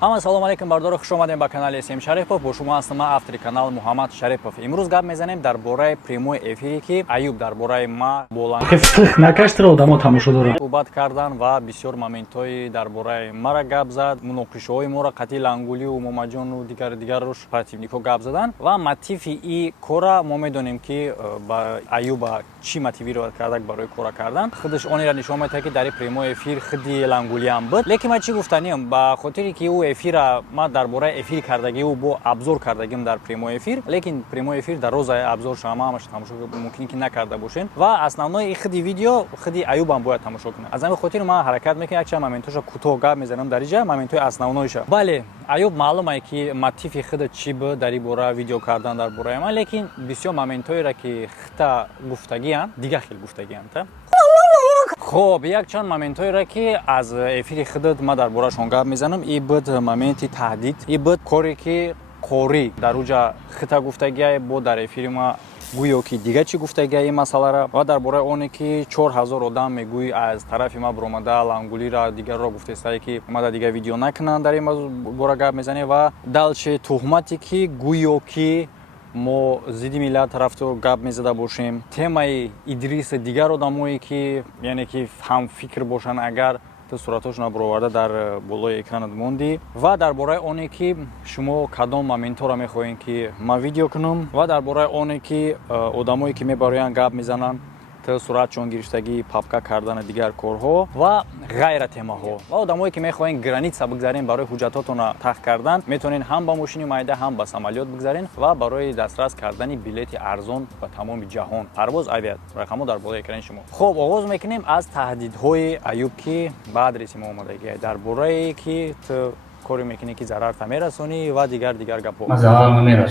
ҳама салом алейкум бардори хуш омадем ба канали SM Шарипов. Бо шумо ҳастам ман автори канал Муҳаммад Шарипов. Имрӯз гап мезанем дар бораи прямои эфире ки Аюб дар бораи ма суҳбат кардан ва бисёр моментҳои дар бораи мара гап зад, муноқишаҳои моро Қатил Ангулию, Момаҷону дигарош противникҳо гап задан ва мотиви и кора мо медонем ки ба Аюба чӣ мотивировать кардак барои кора кардан. Худаш онеро нишон медиҳад ки дар ин прямои эфир худи Ангулиам буд. Лекин ман чӣ гуфтаниям ба хотире ки ӯ эфира ма дар бораи эфир кардагӣ ӯ бо абзор кардагим дар прямои эфир, лекин прямои эфир дар розаи абзор ҳамааш тамошо мумкин ки накарда бошен ва основной худи видео худи Аюбам бояд тамошо кунад. Аз ҳамин хотир ман ҳаракат мекунам якчанд моментоша кӯтоҳ гап мезанам дар инҷа, моментҳои основноиша. Бале, Аюб маълуме ки мотиви худа чӣ буд дар ин бора видео кардан дар бораи ман, лекин бисёр моментҳоеро ки хта гуфтагианд, дига хел гуфтагианд. Хоб, якчанд моментҳоеро ки аз эфири худат ма дар борашон гап мезанам, ин буд моменти таҳдид, ин буд коре ки қори дар уҷа хита гуфтагия бо дар эфири ма гӯё ки дига чӣ гуфтагия ин масъаларо ва дар бораи оне ки 4000 одам мегӯй аз тарафи ма биромада Лангулиро дигарро гуфтестае ки омада дига видео накунанд дар ин бора гап мезанем ва далче туҳмате ки гӯё ки мо зидди миллат рафту гап мезада бошем. Темаи Идрис дигар одамое ки яъне ки ҳамфикр бошанд агар ту суратошона бароварда дар болои экранат мондӣ ва дар бораи оне ки шумо кадом моментҳоро мехоҳем ки ман видео кунам ва дар бораи оне ки одамое ки мебароянд гап мезананд ту суратшон гирифтагӣ, папка кардани дигар корҳо ва ғайра темаҳо ва одамое ки мехоҳем граница бигзарен барои ҳуҷҷатотона тах кардан, метавонен ҳам ба мошини майда, ҳам ба самолёт бигзарен ва барои дастрас кардани билети арзон ба тамоми ҷаҳон, парвоз авиат, рақамҳо дар болои экрани шумо. Хоб, оғоз мекунем аз таҳдидҳои Аюб ки ба адреси мо омадагия дар бораи ки ту коре мекунӣ ки зарарта мерасонӣ ва дигар гапҳо.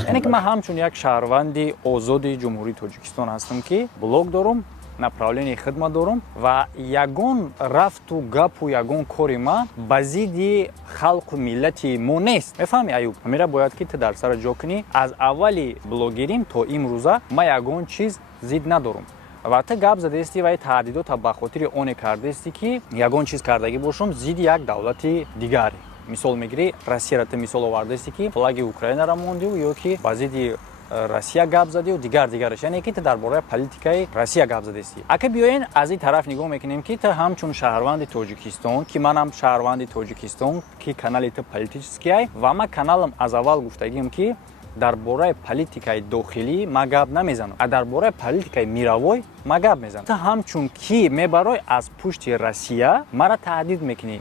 Яъне ки ман ҳамчун як шаҳрванди озоди ҷумҳурии Тоҷикистон ҳастам ки блог дорам, направление хидмат дорам ва ягон рафту гапу ягон кори ма ба зидди халқу миллати мо нест. Мефаҳмӣ Аюб? Ҳамира бояд ки ту дар сара ҷо кунӣ. Аз аввали блогерим то имрӯза ма ягон чиз зид надорам. Ва ту гап задестӣ ва таҳдидота ба хотири оне кардестӣ ки ягон чиз кардагӣ бошам зидди як давлати дигар. Мисол мегирӣ, Россияро ту мисол овардестӣ ки флаги Украинаро мондиву ё ки ба зидди Россия гап задию дигараш, яъне ки ту дар бораи политикаи Россия гап задестӣ. Ака биёен аз ин тараф нигоҳ мекунем ки ту ҳамчун шаҳрванди Тоҷикистон ки манам шаҳрванди Тоҷикистон ки канали ту политический ва ман каналам аз аввал гуфтагим ки дар бораи политикаи дохилӣ ма гап намезанам, а дар бораи политикаи мировой ма гап мезанам. Ту ҳамчун ки мебарой аз пушти Россия мара таҳдид мекунӣ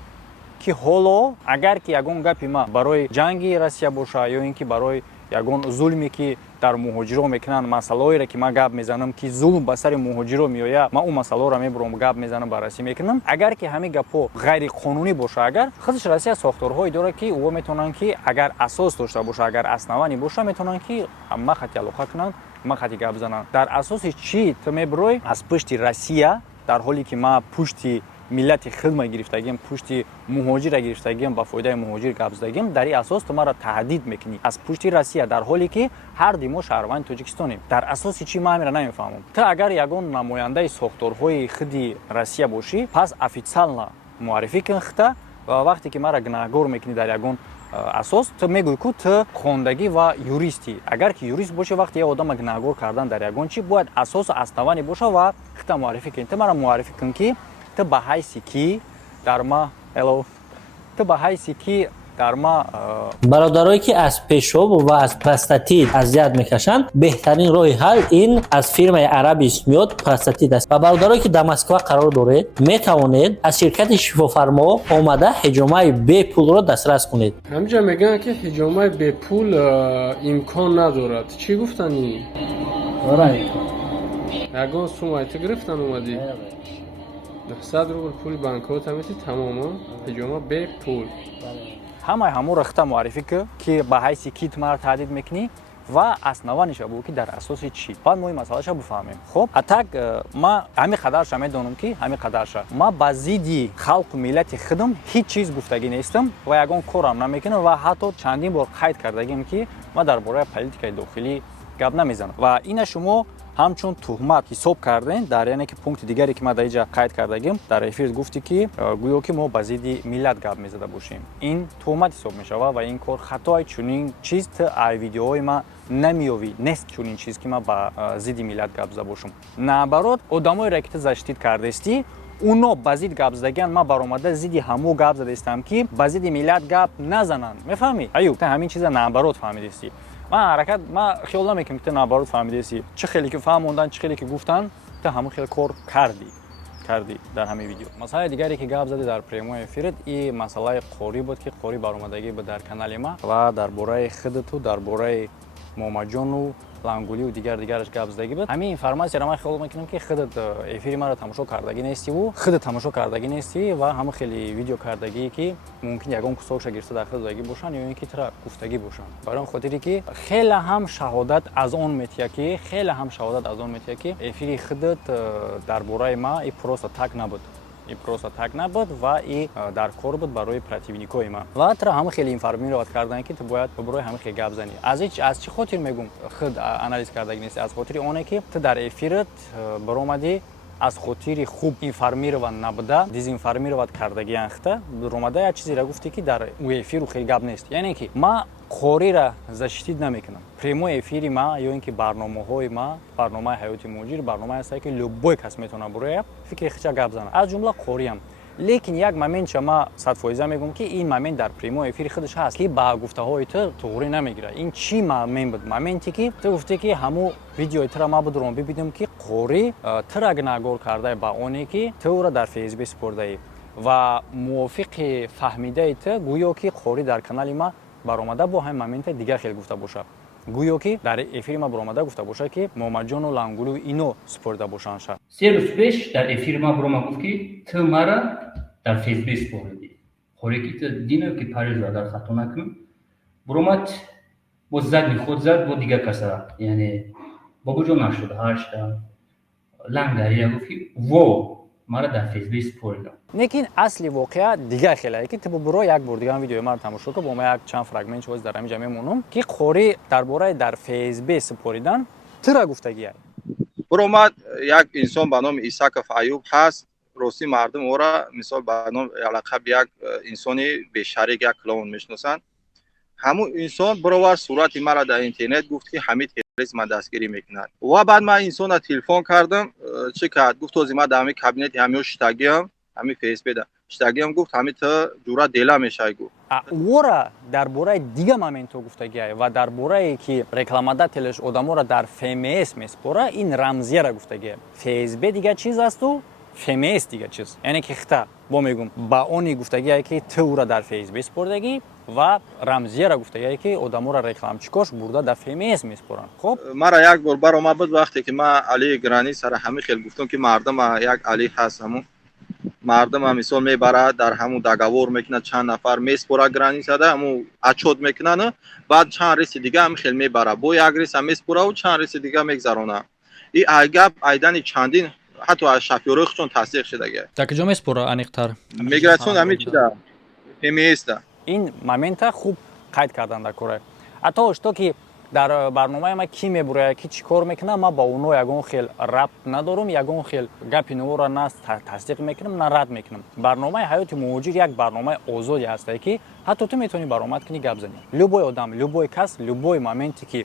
ки ҳоло агар ки ягон гапи ма барои ҷанги Россия боша ё ин ки барои ягон зулме ки дар муҳоҷиро мекунанд, масъалаоеро ки ман гап мезанам ки зулм ба сари муҳоҷиро меояд, ман он масъалаоро мебурам гап мезанам, баррасӣ мекунам. Агар ки ҳамин гапҳо ғайриқонунӣ боша, агар худаш Россия сохторҳое дорад ки ӯҳо метавонанд ки агар асос дошта боша, агар основанӣ боша, метавонанд ки махати алоқа кунанд, махати гап зананд. Дар асоси чӣ ту мебурой аз пушти Россия, дар ҳоле ки ман пушти миллати хидмат гирифтагим, пушти муҳоҷира гирифтагим, ба фоидаи муҳоҷир гап задагим, дар ин асос ту маро таҳдид мекунӣ аз пушти Россия, дар ҳоле ки ҳарди мо шаҳрванди Тоҷикистонем. Дар асоси чӣ ман ҳамиро намефаҳмам. Ту агар ягон намояндаи сохторҳои худи Россия бошӣ, пас официально муаррифӣ кун хита ва вақте ки маро гунаҳгор мекунӣ дар ягон асос, ту мегӯй ки ту хондагӣ ва юристӣ. Агар ки юрист бошӣ, вақте як одама гунаҳгор кардан дар ягон чӣ, бояд асосу основанӣ боша ва хита муаррифӣ кунӣ. Ту маро муаррифӣ кун ки ту ба ҳайси ки дар ма бародарое ки аз пешоб ва аз простатит азият мекашанд, беҳтарин роҳи ҳал ин аз фирмаи Араби Смёд простатит аст. Ва бародарое ки дар Москва қарор доред, метавонед аз ширкати шифофармо омада ҳиҷомаи бепулро дастрас кунед. ҳамҷа мегӯянд ки ҳиҷомаи бепул имкон надорад. Чӣ гуфтанӣ? Ягон суммаи ту гирифтан омадӣ? 900 рубл пули банкнота мети тамомо ҳиҷома бе пул. Ҳамаи ҳамонро хита муаррифӣ кун ки ба ҳайси ки ту маро таҳдид мекунӣ ва основаниша бу ки дар асоси чӣ. Баъд мо ин масъалаша бифаҳмем. Хоб, атак ма ҳамин қадарша медонам ки ҳамин қадарша ма ба зидди халқу миллати худам ҳеҷ чиз гуфтагӣ нестам ва ягон корам намекунам ва ҳатто чандин бор қайд кардагим ки ма дар бораи политикаи дохилӣ гап намезанам. Ва ина шумо ҳамчун туҳмат ҳисоб кардем дар яъне ки пункти дигаре ки ман дар инҷа қайд кардагим дар эфир гуфтӣ ки гӯё ки мо ба зидди миллат гап мезада бошем. Ин туҳмат ҳисоб мешавад ва ин кор хатои чунин чиз ту аз видеоҳои ман намеёвӣ. Нест чунин чиз ки ман ба зидди миллат гап зада бошам. Наоборот, одамоеро ки ту заштид кардасти, اونا بازید گپ زدگن ما برآمده زیدی همو گپ زده استم که بازید میلاد گپ نزنن میفهمی ایوب تو همین چیزا نابرات فهمیدی ما حرکت ما خیال نمیکنم که تو نابرات فهمیدی چه خیلی که فهموندن چه خیلی که گفتن تو همون خیلی کار کردی در همین ویدیو. مسئله دیگری که گپ زده در پریمو افیرت این مسئله قوری بود که قوری برآمدگی به در کانال ما و درباره خودت و درباره موماجون و لانگولی و دیگرش گپ زدگی بود. همین اینفورماسیون را من خیال میکنم که خودت افیر ما را تماشا کردگی نیستی و خودت تماشا کردگی نیستی و هم خیلی ویدیو کردگی که ممکن یگان کسوش گرفته داخل زدگی باشن یا اینکه ترا گفتگی باشن. برای اون خاطری که خیلی هم شهادت از اون میتیه که افیر خودت درباره ما این پروسه تک نبود. این پروسه تک نبود و این در کار بود برای پراتیوینیکوی ما و ترا هم خیلی اینفورمیشن کردن که تو باید برای هم خیلی گپ زنی. از چه خاطر میگم خود آنالیز کردگی نیست، از خاطر اونه که تو در افیرت برآمدی از خاطر خوب اینفورمیرون نبوده دیزینفورمیرون کردگی انخته برآمده یه چیزی را گفتی که در افیر خیلی گپ نیست. یعنی که ما قوری را زشتید نمیکنم. پریمو افیری ما یا اینکه برنامه‌های ما برنامه حیاتی موجیر برنامه است که لوبای کس میتونه برای فکر خیلی گپ زنه از جمله قوری هم. لیکن یک مومنت ما 100% میگم که این مومنت در پریمو افیر خودش هست که با گفته‌های تو توغری نمیگیره. این چی مومنت بود؟ مومنتی که تو گفتی که همو ویدیو ترا ما بود رو ببینیم که قوری ترا گناهگار کرده با اونی که تو را در فیسبوک سپرده و موافق فهمیده تو گویا که قوری در کانال ما برآمده با هم مومنت دیگه خیلی گفته باشه. گویا که در افیر ما برآمده گفته باشه که موماجون و لانگولو اینو سپرده باشن شه. 3 روز پیش در افیر ما برام گفت که تو مرا در فیسبوک سپردی. خوری که تو دینه که پاریز را در خطا نکنم. برامت با زد خود زد با دیگه کسا یعنی بابا جو نشد هاشتا لنگری گفت که وو مرا در فیسبوک سپردم. لیکن اصلی واقعا دیگه خیلیه که تو برو یک بار دیگه هم ویدیو ما رو تماشا کن با ما یک چند فرگمنت چوز در همین جمعه مونم که خوری درباره در فیسبوک سپریدن ترا گفتگیه. برآمد یک انسان به نام ایساکوف ایوب هست روسی مردم او را مثال به نام لقب یک انسانی بیشرک یک کلون میشناسند. همون انسان برآورد صورت مرا در اینترنت گفت که حمید تروریسم دستگیری میکند و بعد من انسان را تلفن کردم چه کرد گفت از ما در همین کابینت همین شتاگی هم همین فیسبوک شتاگی هم گفت همین تا جورا دیلا میشه گفت ورا درباره دیگه مومنتو گفتگیه و درباره که رکلاماده تلش آدمو را در فیمس میسپره این رمزیه را گفتگیه. فیسبوک دیگه چیز است و فیمس دیگه چیز یعنی که خطا با میگم با اونی گفتگیه که تو را در فیسبوک سپردگی و رمزیه را گفتگیه که آدمو را رکلام چیکاش برده در فیمس میسپرن. خب مرا یک بار برآمد بود وقتی که من علی گرانی سر همین خیلی گفتم که مردم یک علی هست همون مردم هم مثال میبره در همون دگاور میکنه چند نفر میسپره گرانی ساده همون اچود میکنن بعد چند ریس دیگه هم خیلی میبره با یک ریس هم میسپره و چند ریس دیگه میگذرونه. این ایگاب ایدن چندین حتی از شفیوری خودشون تصدیق شده. تا کجا میسپره انیقتر میگراسیون همین چی ده فیمیست این مومنت خوب قید کردن در کره. حتی اشتا که در برنامه ما کی میبره کی چیکار میکنه ما با اونو یگون خیل ربط ندارم یگون خیل گپی نو را نه تصدیق میکنم نه رد میکنم. برنامه حیات مهاجر یک برنامه آزادی هست که حتی تو میتونی برآمد کنی گپ زنی. لوبای آدم لوبای کس لوبای مومنتی که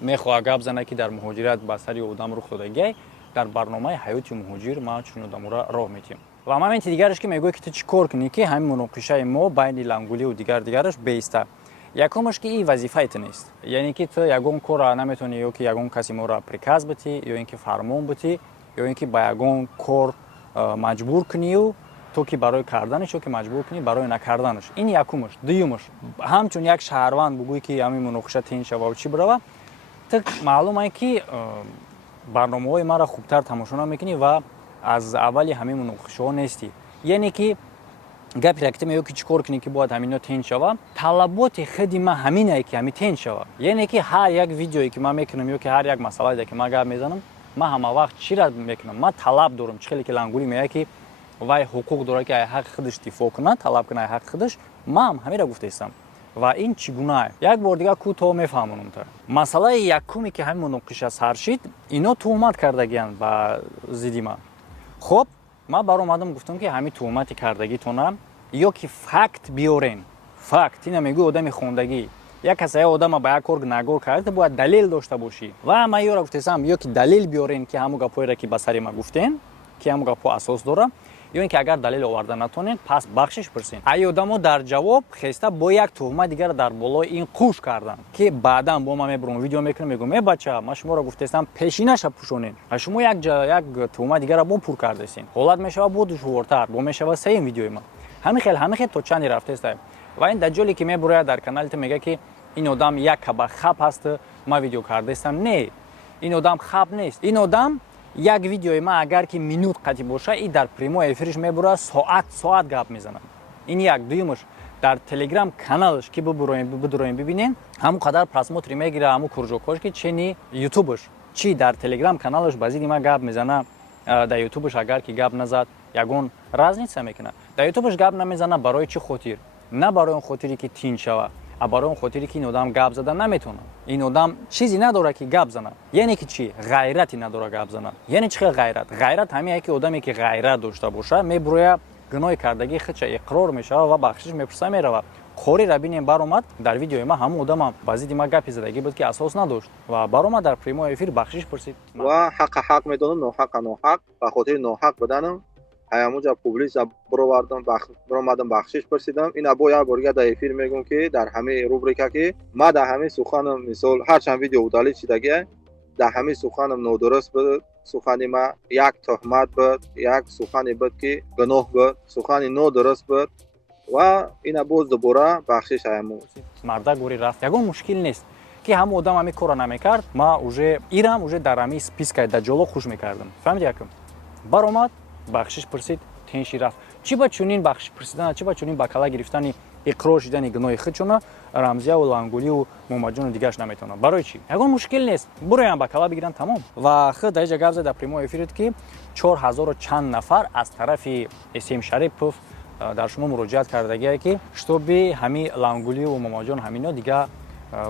میخواد گپ زنه که در مهاجرت با سری آدم رخ داده در برنامه حیات مهاجر ما چون آدم را راه میتیم. و مومنت دیگرش که میگه که تو چیکار کنی که همین مناقشه ما بین لانگولی و دیگرش بیسته. یکمش که این وظیفه نیست یعنی که تو یگون کار نمیتونی یا که یگون کسی ما را پرکاز بتی یا اینکه فرمان بتی یا اینکه با یگون کار مجبور کنی و تو که برای کردنش که مجبور کنی برای نکردنش. این یکمش. دومش همچون یک شهروند بگویی که همین مناقشه تین شو و چی بره تو معلومه که برنامه‌های ما را خوبتر تماشا نمیکنی و از اولی همین مناقشه ها نیستی. یعنی که گپی رکته میگه که چیکار کنی که باید همینا تین شوه طلبات خودی ما همینه که همین تین شوه. یعنی که هر یک ویدیویی که ما میکنم یا که هر یک مسئله که ما گپ میزنم ما همه وقت چی را میکنم ما طلب دارم چخیلی که لانگولی میگه که وای حقوق داره که حق خودش دفاع کنه طلب کنه حق خودش ما هم همین را گفته هستم. ва ин чӣ гуна як бор дигар кӯтоҳ мефаҳмонамтар. Масъалаи якуме ки ҳамин муноқиша сар шид, ино туҳмат кардагиянд ба зидди ман. хуб ман баромадам гуфтам ки ҳамин туҳмати кардагитона ё ки факт биёрен. факт ина мегӯи одами хондагӣ як касае одама ба як кор нагор карда бояд далел дошта бошӣ. ва ман ёра гуфтесам ё ки далел биёрен ки ҳамун гапҳоеро ки ба сари ман гуфтен ки ҳамун гапҳо асос дора, ё ин ки агар далел оварда натонен пас бахшиш пурсен. Ай одамо дар ҷавоб хеста бо як туҳмат дигар дар болои ин қуш карданд ки баъдан бо ман мебурам видео мекунам мегӯм бача ман шуморо гуфтестам пешинаша пӯшонен ва шумо як туҳмат дигара бо пур кардесин. ҳолат мешава бо душвортар бо мешава сеюм видеои ман ҳамин хел то чанде рафтеста. ва ин даҷоле ки мебурад дар канали ту мега ки ин одам як каба хаб ҳаст ман видео кардестам. Не, ин одам хаб нест. ин одам як видеои ман агар ки минут қатӣ боша и дар прямой эфириш мебурад соат гап мезанад. ин як. дуюмаш дар телеграм каналаш ки бидуроем бибинен ҳамун қадар просмотри мегира ҳамун курҷокош ки чени ютубаш чи дар телеграм каналаш ба зидди ман гап мезана. дар ютубаш агар ки гап назад ягон разница мекунад. дар ютубаш гап намезана барои чӣ хотир? на барои он хотире ки тинҷ шава, а барои он хотире ки ин одам гап зада наметавонад. ин одам чизе надорад ки гап занад. яъне ки чӣ? ғайрати надорад гап занад. яъне чӣ хел ғайрат? ғайрат ҳамеяе ки одаме ки ғайрат дошта боша мебурояд гуноҳи кардагии худша иқрор мешава ва бахшиш мепурса меравад. қориро бинем баромад дар видеои ман ҳамун одамам ба зидди ман гапи задагӣ буд ки асос надошт ва баромад дар прямой эфир бахшиш пурсид. ва ҳаққа ҳақ медонам, ноҳаққа ноҳақ. ба хотири ноҳақ буданам ҳаямуҷа публиса баромадам бахшиш пурсидам. ина бо як борга дар эфир мегӯм ки дар ҳамаи рубрика ки ман дар ҳамаи суханам мисол ҳарчанд видео удалид шидагия дар ҳамаи суханам нодуруст буд. сухани ман як туҳмат буд, як сухане буд ки гуноҳ буд, сухани нодуруст буд ва ина боз дубора бахшиш ҳаяму. марда гӯри рафт. ягон мушкил нест ки ҳамун одам ҳамин корро намекард. ман уже ирам уже дар ҳамаи спискаи даҷоло хуш мекардам. фаҳмид якум? баромад бахшиш пурсид, тенши рафт. чӣ ба чунин бахшиш пурсидан, чӣ ба чунин ба кала гирифтани иқрор шидани гуноҳи худшона рамзияву лангулию муҳаммаҷону дигараш наметавонад? барои чӣ? ягон мушкил нест. буроям ба кала бигиранд тамом. ва худ дар ин ҷа гап зад дар прямой эфирид ки 4000 чанд нафар аз тарафи СМ Шарипов дар шумо муроҷиат кардагие ки штоби ҳамин лангулию муҳаммаҷон ҳамино дигар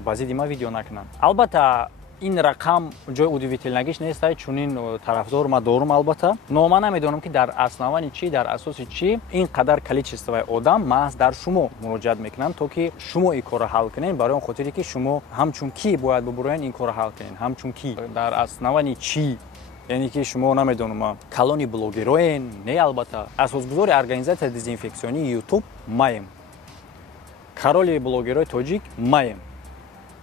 ба зидди ман видео накунанд. албатта ин рақам ҷои удивительнагиш нест. чунин тарафдор ман дорум. албатта но ман намедонам ки дар основани чӣ, дар асоси чӣ ин қадар количествои одам маҳз дар шумо муроҷиат мекунанд то ки шумо ин корро ҳал кунед. барои он хотире ки шумо ҳамчун ки бояд бубуроен ин корро ҳал кунед. ҳамчун ки дар основани чӣ? яъне ки шумо намедонам калони блогероен? не, албатта асосгузори организатсия дезинфексионии ютуб маем. кароли блогерои тоҷик маем.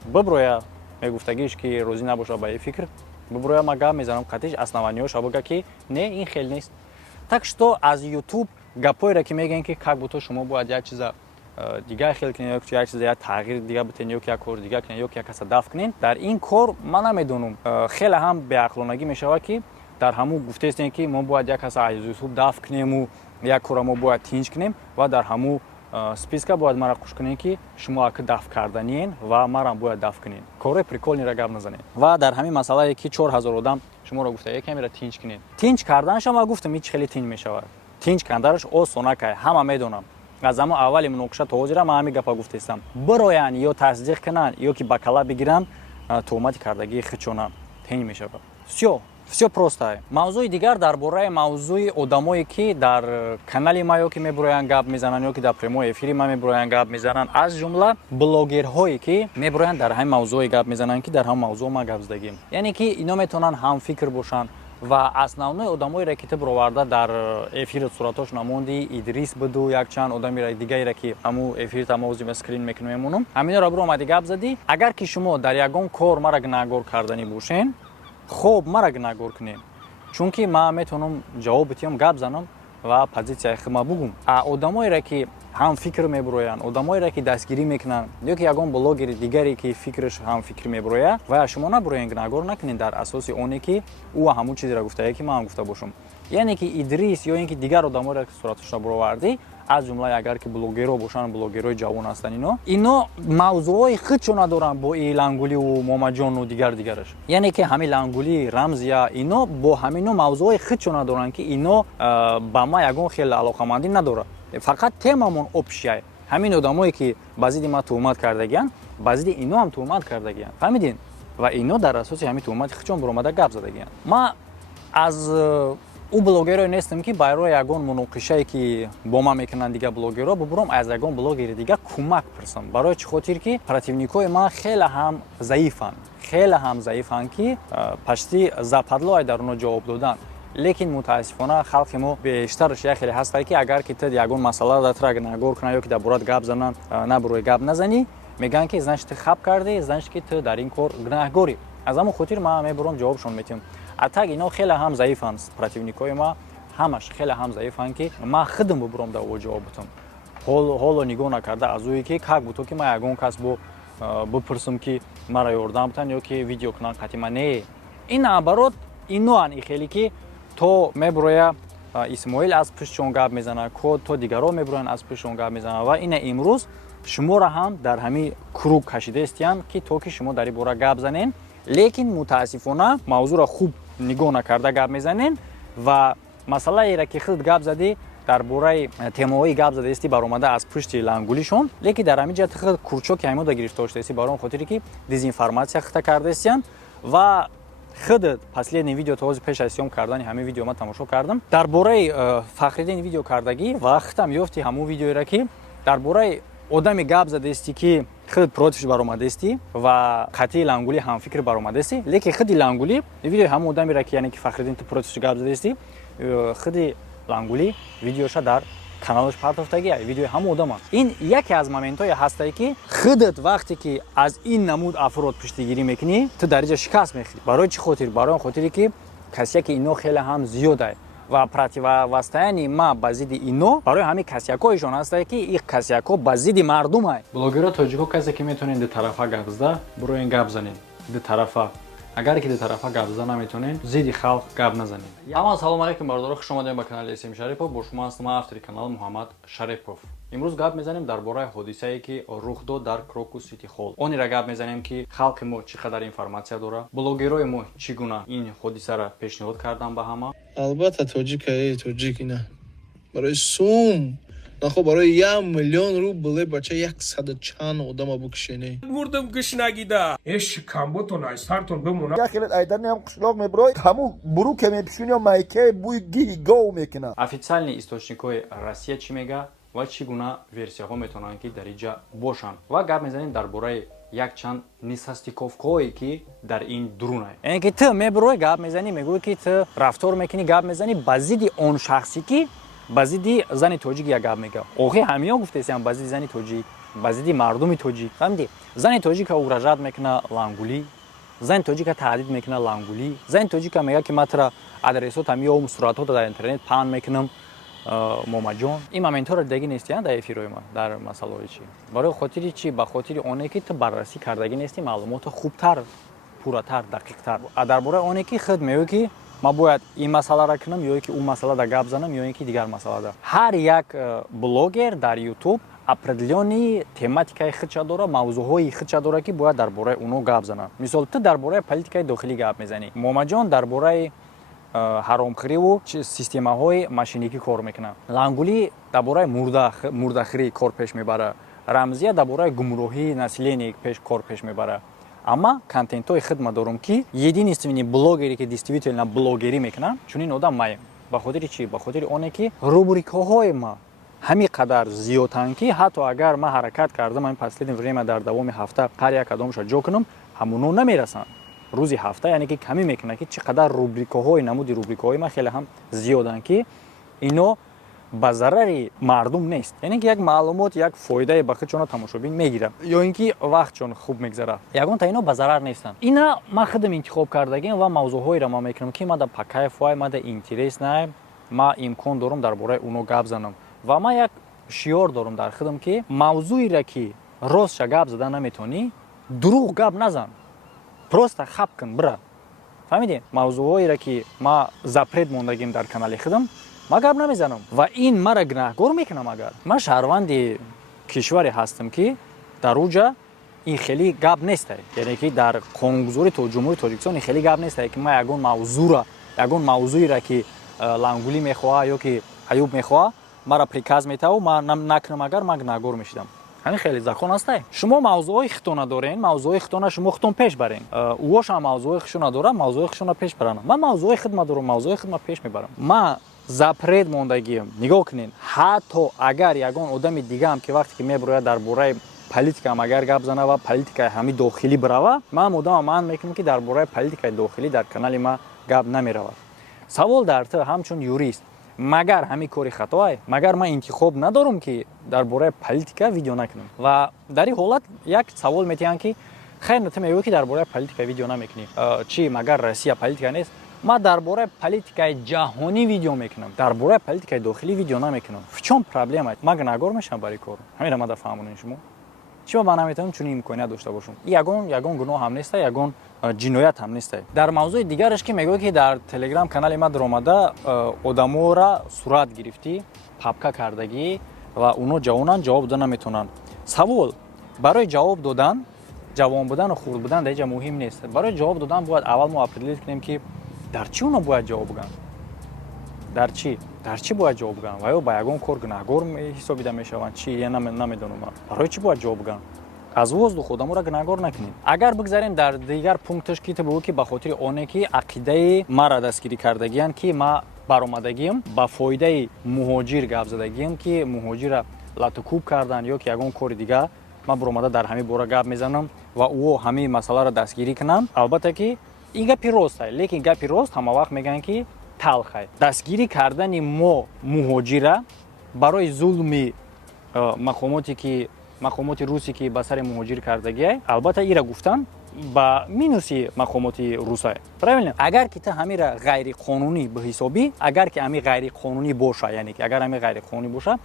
биброя мегуфтагиш ки розӣ набоша ба ин фикр, биброя ман гап мезанам қатиш основаниёша буга ки не, ин хел нест. так что аз ютуб гапҳоеро ки мегӯянд ки как будто шумо бояд як чиза дигар хел кунед, як чиза як тағйир дигар битен, ё ки як кор дигар кунед, ё ки як каса дафт кунед, дар ин кор ман намедонам хеле ҳам беақлонагӣ мешавад ки дар ҳамун гуфтестем ки мо бояд як каса аз ютуб дафт кунему, як кора мо бояд тинҷ кунем ва дар ҳамун списка бояд мара хуш кунем ки шумо аки дафт карданиен ва марам бояд дафт кунед. кори приколнира гап назанед. ва дар ҳамин масъалае ки 4000 одам шуморо гуфта якамера тинҷ кунед. тинҷ карданашам ман гуфтам ин хеле тинҷ мешавад. тинҷ карданаш осонакай, ҳама медонам. аз ҳамон аввали муноқиша то ҳозира ман ҳамин гапа гуфтестам. бироянд ё тасдиқ кунанд ё ки ба кала бигиранд туҳмати кардагии худшона тинҷ мешавад. все просто. мавзӯи дигар дар бораи мавзӯи одамое ки дар канали ма ё ки мебуроянд гап мезананд ё ки дар прямой эфири ма мебуроянд гап мезананд, аз ҷумла блогерҳое ки мебуроянд дар ҳамин мавзӯи гап мезананд ки дар ҳамин мавзӯъ ма гап задагим. яъне ки ино метавонанд ҳамфикр бошанд ва основной одамоеро ки ту бироварда дар эфир суратош намонди Идрис буду якчанд одами дигареро ки ҳамун эфир тамози скрин мекунем мемонам. ҳаминро бiro омади гап задӣ. агар ки шумо дар ягон кор мара гунаҳгор карданӣ бошен, хуб мара гунаҳгор кунем, чунки ман метавонам ҷавоб битиём, гап занам ва позитсияи худ бугум. одамоеро ки ҳам фикр мебуроянд, одамоеро ки дастгирӣ мекунанд ё ки ягон блогери дигаре ки фикраш ҳам фикр мебурояд ва шумо набуроянд гунаҳгор накунед дар асоси оне ки ӯ ҳамун чизеро гуфтае ки ман гуфта бошам. яъне ки Идрис ё ин ки дигар одамоеро ки сураташро буровардӣ, аз ҷумла агар ки блогеро бошанд, блогерои ҷавон ҳастанд, ино мавзӯъҳои худшона доранд бо и лангулию муҳаммаҷону дигараш. яъне ки ҳамин лангули рамзия ино бо ҳамино мавзӯъҳои худшона доранд ки ино ба ма ягон хел алоқамандӣ надорад. фақат темамон общая. ҳамин одамое ки ба зидди ман тӯҳмат кардагиян ба зидди ино ҳам тӯҳмат кардагиян фаҳмидин ва ино дар асоси ҳамин тӯҳмати хичон биромада гап задагиян. Ман аз ӯ блогерое нестам ки байрои ягон муноқишае ки бо ман мекунанд дигар блогерҳо бубурам аз ягон блогери дигар кӯмак пурсам. Барои чӣ хотир ки противникои ман хеле ҳам заифанд ки пашти западлое дар оно ҷавоб додан. Лекин мутаассифона халқи мо бештараш як хеле ҳастае ки агар ки ту ягон масъаларо дар нагор кунанд ё ки дар борат гап зананд набирои гап назанӣ мегӯянд ки значит ту хаб кардӣ, значит ки ту дар ин кор гунаҳгорӣ. Аз ҳамон хотир ман мебурам ҷавобшон метиҳам. Атак ино хеле ҳам заифанд, противникои ман ҳамаш хеле ҳам заифанд ки ман худам бубурам дар ӯ ҷавоб бутам. Ҳоло нигоҳ накарда аз ӯе ки как буто ки ман ягон кас бупурсам ки мара ёрдам бутанд ё ки видео кунанд қатъи ман не. Ин наоборот иноан ихеле ки то мебуроя Исмоил аз пуштшон гап мезанад, то дигарҳо мебуроянд аз пуштшон гап мезанад ва ина имрӯз шуморо ҳам дар ҳамин круг кашидаистиянд ки то ки шумо дар ин бора гап занен, лекин мутаассифона мавзӯъро хуб нигоҳ накарда гап мезанен ва масъалаеро ки худ гап задӣ дар бораи темаҳои гап задаисти баромада аз пушти лангулишон, лекин дар ҳамин ҷиҳат худ курчоки ҳамода гирифта доштаисти баром хотире ки дезинформатсия худта кардаистиянд ва худ последний видео то пеш аз сём кардани ҳамин видео ман тамошо кардам. Дар бораи Фахриддин видео кардагӣ ва худам ёфти ҳамон видеоеро ки дар бораи одами гап задаисти ки худ противш баромадаисти ва қатъи лангули ҳамфикр баромадаисти, лекин худи лангули видеои ҳамон одамеро ки яъне ки Фахриддин ту противш гап задаисти худи лангули видеоша дар каналаш партофтагия видеои ҳамон одама. Ин яке аз моментҳое ҳастае ки худат вақте ки аз ин намуд афрод пуштигирӣ мекунӣ ту дар инҷа шикаст мехӯрӣ. Барои чӣ хотир? Барои он хотире ки касияки ино хеле ҳам зиёдае ва противовостояни ман ба зидди ино барои ҳамин касиякҳоишон ҳастае ки ин касиякҳо ба зидди мардумае. Блогерҳо тоҷико касе ки метавонед дутарафа гап зада барои ин гап занед дутарафа. Агар ки дутарафа гап зада наметавонед зидди халқ гап назанед. Ҳамон салом алейкум бардоро, хуш омадед ба канали Эсим Шарипов. Бо шумо ҳастам автори канал Муҳаммад Шарипов. имрӯз гап мезанем дар бораи ҳодисае ки рух дод дар Крокус Сити Холл. Онира гап мезанем ки халқи мо чӣ қадар информатсия дорад, блогерои мо чӣ гуна ин ҳодисаро пешниҳод кардан ба ҳама. албатта тоҷик ина барои сум нахо барои 1 миллион рубл бача 100 чанд одама букишене мурдам гушнагида эш камботон ай сартон бемона я хелет айдан ям қишлоқ меброй ҳаму буру ке мепишуни майке буй ги гов мекина. Официальни источникҳои Россия чӣ мега ва чӣ гуна версияҳо метавонанд ки дар инҷа бошанд ва гап мезанем дар бораи якчанд несастиковкаҳое ки дар ин дурунае. Яъне ки ту мебурой гап мезанӣ мегӯӣ ки ту рафтор мекунӣ гап мезанӣ ба зидди он шахси ки ба зидди зани тоҷик як гап мегӯяд. Охир ҳамиҳо гуфтаистанд ба зидди зани тоҷик, ба зидди мардуми тоҷик. Фаҳмидӣ? Зани тоҷика угражат мекуна лангулӣ, зани тоҷика таҳдид мекуна лангулӣ, зани тоҷика мегӯяд ки ман тура адресотам ё суратҳото дар интернет паҳн мекунам момаҷон. Ин моментҳоро дидагӣ нестиянд дар эфирои ман дар масъалаҳои чӣ. Барои хотири чӣ? Ба хотири оне ки ту баррасӣ кардагӣ нестӣ маълумотро хубтар, пурратар, дақиқтар. Дар бораи оне ки худ мегӯӣ ки ман бояд ин масъаларо кунам ё ки ӯ масъалада гап занам ё ин ки дигар масъалада. Ҳар як блогер дар YouTube определённи тематикаи худша дора, мавзӯъҳои худша дора ки бояд дар бораи оно гап занад. Мисол ту дар бораи политикаи дохилӣ гап мезанӣ, момаҷон дар бораи ҳаромхӯриву системаҳои машиникӣ кор мекунад. Лангулӣ дар бораи мурдахӯрӣ кор пеш мебарад. Рамзия дар бораи гумроҳии население кор пеш мебарад. Амма контентҳои худ ман дорам ки единственный блогере ки действительно блогерӣ мекунад чунин одам маем. Ба хотири чӣ? Ба хотири оне ки рубрикаҳои ман ҳамин қадар зиёданд ки ҳатто агар ман ҳаракат кардам ин последнее время дар давоми ҳафта ҳар як кадомаша ҷо кунам ҳамуно намерасанд. рӯзи ҳафта яъне ки камӣ мекунад ки чӣ қадар рубрикаҳои намуди рубрикаҳои ман хеле ҳам зиёданд ки ино ба зарари мардум нест. Яъне ки як маълумот як фоидае ба худшона тамошобин мегирад ё ин ки вақтшон хуб мегзарад. Ягонта ино ба зарар нестанд. Ина ман худам интихоб кардагим ва мавзӯъҳоеро ман мекунам ки ман да по кайф ман да интерес наем, ман имкон дорам дар бораи уно гап занам. Ва ман як шиёр дорам дар худам ки мавзӯъеро ки ростша гап зада наметавонӣ дурӯғ гап назан. Просто хаб кун бира. Фаҳмидед? Мавзӯъҳоеро ки ман запрет мондагим дар канали худам ман гап намезанам ва ин мара гунаҳгор мекунам. Агар ман шаҳрванди кишваре ҳастам ки дар уҷа ин хеле гап нестае, яъне ки дар қонунгузори ҷумҳурии Тоҷикистон ин хеле гап нестае ки ман ягон мавзӯъеро ки лангулӣ мехоҳад ё ки Аюб мехоҳад мара приказ метаву ма накнам агар ман нагор мешидам ҳамин хеле закон астае шумо мавзӯи хитона дорен мавзӯи хитона шумо хитон пеш барен уоша мавзӯи хишона дора мавзӯи хишона пеш баран ман мавзӯи хидма дорам мавзӯи хидма пеш мебарам ма запрет мондагием нигоҳ кунед ҳатто агар ягон одами дигаам ки вақте ки мебирояд дар бораи политикаам агар гап занава политикаи ҳами дохилӣ бирава ман одама маън мекунам ки дар бораи политикаи дохилӣ дар канали ма гап намеравад савол дар ту ҳамчун юрист магар ҳамин кори хатоае магар ман интихоб надорам ки дар бораи политика видео накунам ва дар ин ҳолат як савол метиҳанд ки хайр ту мегӯӣ ки дар бораи политика видео намекунӣ чӣ магар Россия политика нест ман дар бораи политикаи ҷаҳонӣ видео мекунам дар бораи политикаи дохилӣ видео намекунам в чём проблема ман гуноҳгор мешавам барои кор ҳамин мада фаҳмонед шумо чима ман наметавонам чунин имконият дошта бошам ягон гуноҳ ҳам неста ягон ҷиноят ҳам неста дар мавзӯи дигараш ки мегӯяд ки дар телеграм канали ма даромада одаморо сурат гирифтӣ папка кардагӣ ва уно ҷавонан ҷавоб дода наметавонанд савол барои ҷавоб додан ҷавон будану хурд будан дар ин ҷа муҳим нест барои ҷавоб додан бояд аввал мо определит кунем ки дар чӣ уно бояд ҷавоб гӯянд дар чӣ бояд ҷавоб гӯянд ва ё ба ягон кор гунаҳгор ҳисобида мешаванд чӣ я намедонам барои чӣ бояд ҷавоб гӯянд аз воздух одаморо гунаҳгор накунед агар бигзарем дар дигар пункташ ки ту бигӯ ки ба хотири оне ки ақидаи маро дастгирӣ кардагиянд ки ма баромадагием ба фоидаи муҳоҷир гап задагием ки муҳоҷира латукуб кардан ё ки ягон кори дигар ман баромада дар ҳамин бора гап мезанам ва ӯ ҳамин масъаларо дастгирӣ кунанд албатта ки ин гапи ростае лекин гапи рост ҳамавақт мегӯянд ки талхай дастгирӣ кардани мо муҳоҷира барои зулми мақомоти русе ки ба сари муҳоҷир кардагиай албатта ира гуфтан ба минуси мақомоти русае правильно агар ки ту ҳамира ғайриқонунӣ биҳисобӣ агар ки ҳамин ғайриқонунӣ боша яъне ки агар ҳамин ғайриқонунӣ боша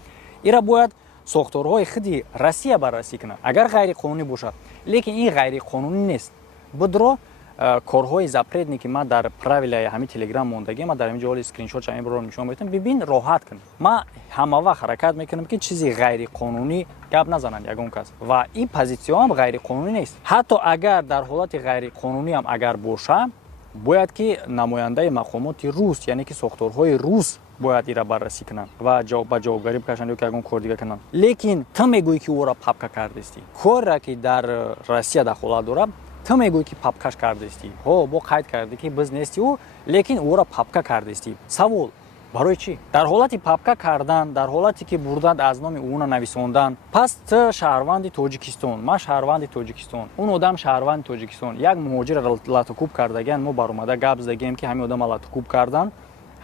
ира бояд сохторҳои худи Россия баррасӣ кунад агар ғайриқонунӣ боша лекин ин ғайриқонунӣ нест будро корҳои запретне ки ман дар правилаи ҳамин телеграм мондагӣ ман дар ҳамин ҷо ҳоли скриншот ҳамин бора нишон метавонам бибин роҳат кун ман ҳамавақт ҳаракат мекунам ки чизи ғайриқонунӣ гап назананд ягон кас ва ин позитсияам ғайриқонунӣ нест ҳатто агар дар ҳолати ғайриқонуниам агар боша бояд ки намояндаи мақомоти рус яъне ки сохторҳои рус бояд ира баррасӣ кунанд ва ба ҷавобгарӣ бикашанд ё ки ягон кор дига кунанд лекин ту мегӯӣ ки ӯро папка кардастӣ корра ки дар Россия дахолат дорад ту мегӯӣ ки папкаш кардастӣ бо қайд кардӣ ки биз нести ӯ лекин ӯро папка кардастӣ савол барои чӣ дар ҳолати папка кардан дар ҳолате ки бурданд аз номи ӯна нависондан пас ту шаҳрванди тоҷикистон ман шаҳрванди тоҷикистон он одам шаҳрванди тоҷикистон як муҳоҷира латукуб кардагианд мо баромада гап задагием ки ҳамин одама латукуб кардан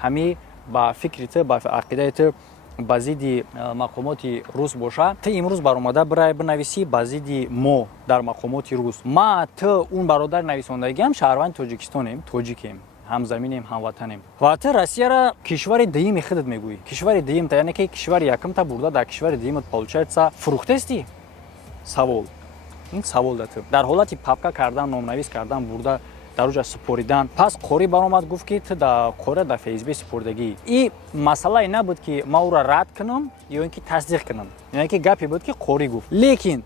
ҳамин ба фикри ту ба ақидаи ту ба зидди мақомоти рус боша ту имрӯз баромада бирай бинависӣ ба зидди мо дар мақомоти рус ма ту он бародар нависондагиам шаҳрванди тоҷикистонем тоҷикем ҳамзаминем ҳамватанем ва ту Россияро кишвари дуюми худат мегӯӣ кишвари дуюмта яъне ки кишвари якумта бурда дар кишвари дуюмат получается фурӯхтастӣ савол ин савол да ту дар ҳолати папка кардан номнавис кардан бурда дар оҷа супоридан пас қори баромад гуфт ки ту қора дар фейсбук супордагӣ ин масъалае набуд ки ман ӯро рад кунам ё ин ки тасдиқ кунам яъне ки гапе буд ки қори гуфт лекин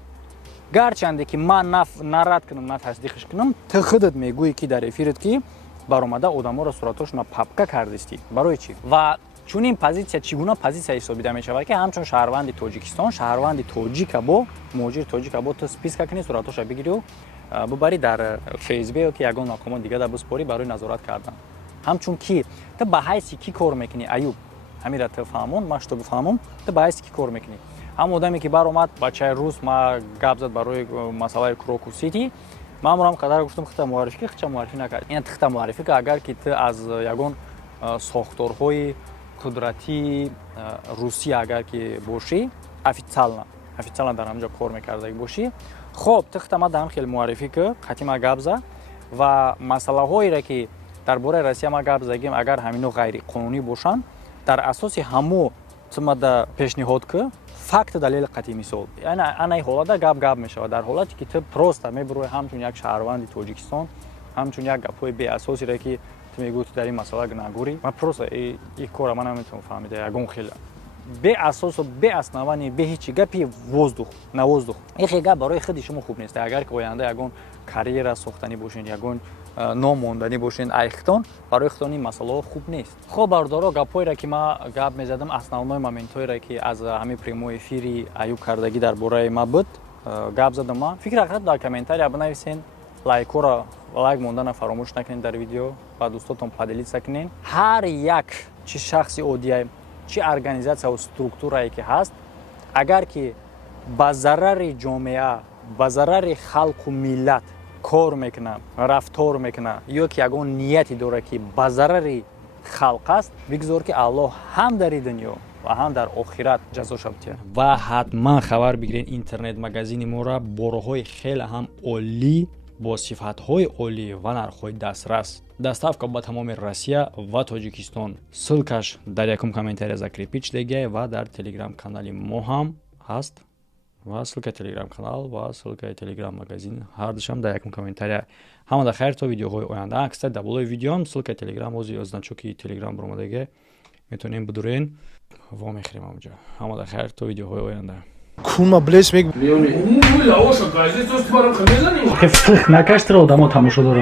гарчанде ки ман на рад кунам на тасдиқш кунам ту худат мегӯӣ ки дар эфират ки баромада одаморо суратошона папка кардастӣ барои чӣ ва чунин позитсия чӣ гуна позитсия ҳисобида мешавад ки ҳамчун шаҳрванди тоҷикистон шаҳрванди тоҷика бо муҳоҷири тоҷика бо ту списка кунӣ суратоша бигирӣ бубарӣ дар фейсбук ё ки ягон мақомот дига да биспорӣ барои назорат кардан ҳамчун ки ту ба ҳайси кӣ кор мекунӣ аюб ҳамира ту фаҳмон ман шуто бифаҳмам ту ба ҳайси кӣ кор мекунӣ ҳам одаме ки баромад бачаи рус ма гап зад барои масъалаи Крокус Сити ман мурам қадар гуфтам хита муаррифӣ ки хича муаррифӣ накард ин хита муаррифӣ ки агар ки ту аз ягон сохторҳои қудратии Русия агар ки бошӣ официально дар ҳамҷо кор мекардаги бошӣ хоб ту хита ма даҳам хеле муаррифӣ ки хати ма гап зад ва масъалаҳоеро ки дар бораи Россия ма гап задагим агар ҳамино ғайриқонунӣ бошанд дар асоси ҳамо цумада пешниҳод ки факт далели қатъи мисол ана ин ҳолата гап мешавад дар ҳолате ки ту просто мебирои ҳамчун як шаҳрванди тоҷикистон ҳамчун як гапҳои беасосиро ки ту мегӯӣ ту дар ин масъала гунаҳгорӣ ман просто ин кора ман наметавонам фаҳмида ягон хеле беасосу беасновани беҳичи гапи воздух на воздух ин хел гап барои худи шумо хуб нест агар ки оянда ягон карьера сохтанӣ бошед ягон номондани бошен айхтон барои хитони масъалаҳо хуб нест. хоб бардоро гапҳоеро ки ман гап мезадам основной моментҳоеро ки аз ҳамин прямои эфири Аюб Кардагӣ дар бораи ма буд гап задам. ман фикр кард дар комментария бинависен, лайкҳоро лайк мондана фаромӯш накунед дар видео ва дӯстотон падилиса кунед. ҳар як чи шахси оддия чи организатсия структурае ки ҳаст, агар ки ба зарари ҷомеа ба зарари халқу миллат кор мекунад, рафтор мекунад ё ки ягон нияте дорад ки ба зарари халқ аст, бигзор ки Аллоҳ ҳам дар дунё ва ҳам дар охират ҷазоша битиҳад. ва ҳатман хабар бигиред интернет магазини моро бороҳои хеле ҳам олӣ бо сифатҳои олӣ ва нархҳои дастрас. доставка ба тамоми Россия ва Тоҷикистон. ссилкаш дар якум комментария закрепить шлегия ва дар телеграм-канали мо ҳам ҳаст. ва ссилка телеграм-канал ва ссилка телеграм-магазин ҳардушам дар якум комментария. ҳамада хайр то видеоҳои оянда. Кстати, дар болои видеоам ссилка телеграм ози значоки телеграм баромадаги метавонем бидурен ва мехрем ҳамҷо. ҳамада хайр то видеоҳои оянда. Кума блес мег Леони. Лаоша, газет то стварам хамезаним. Накаштро одамо тамошо дорам.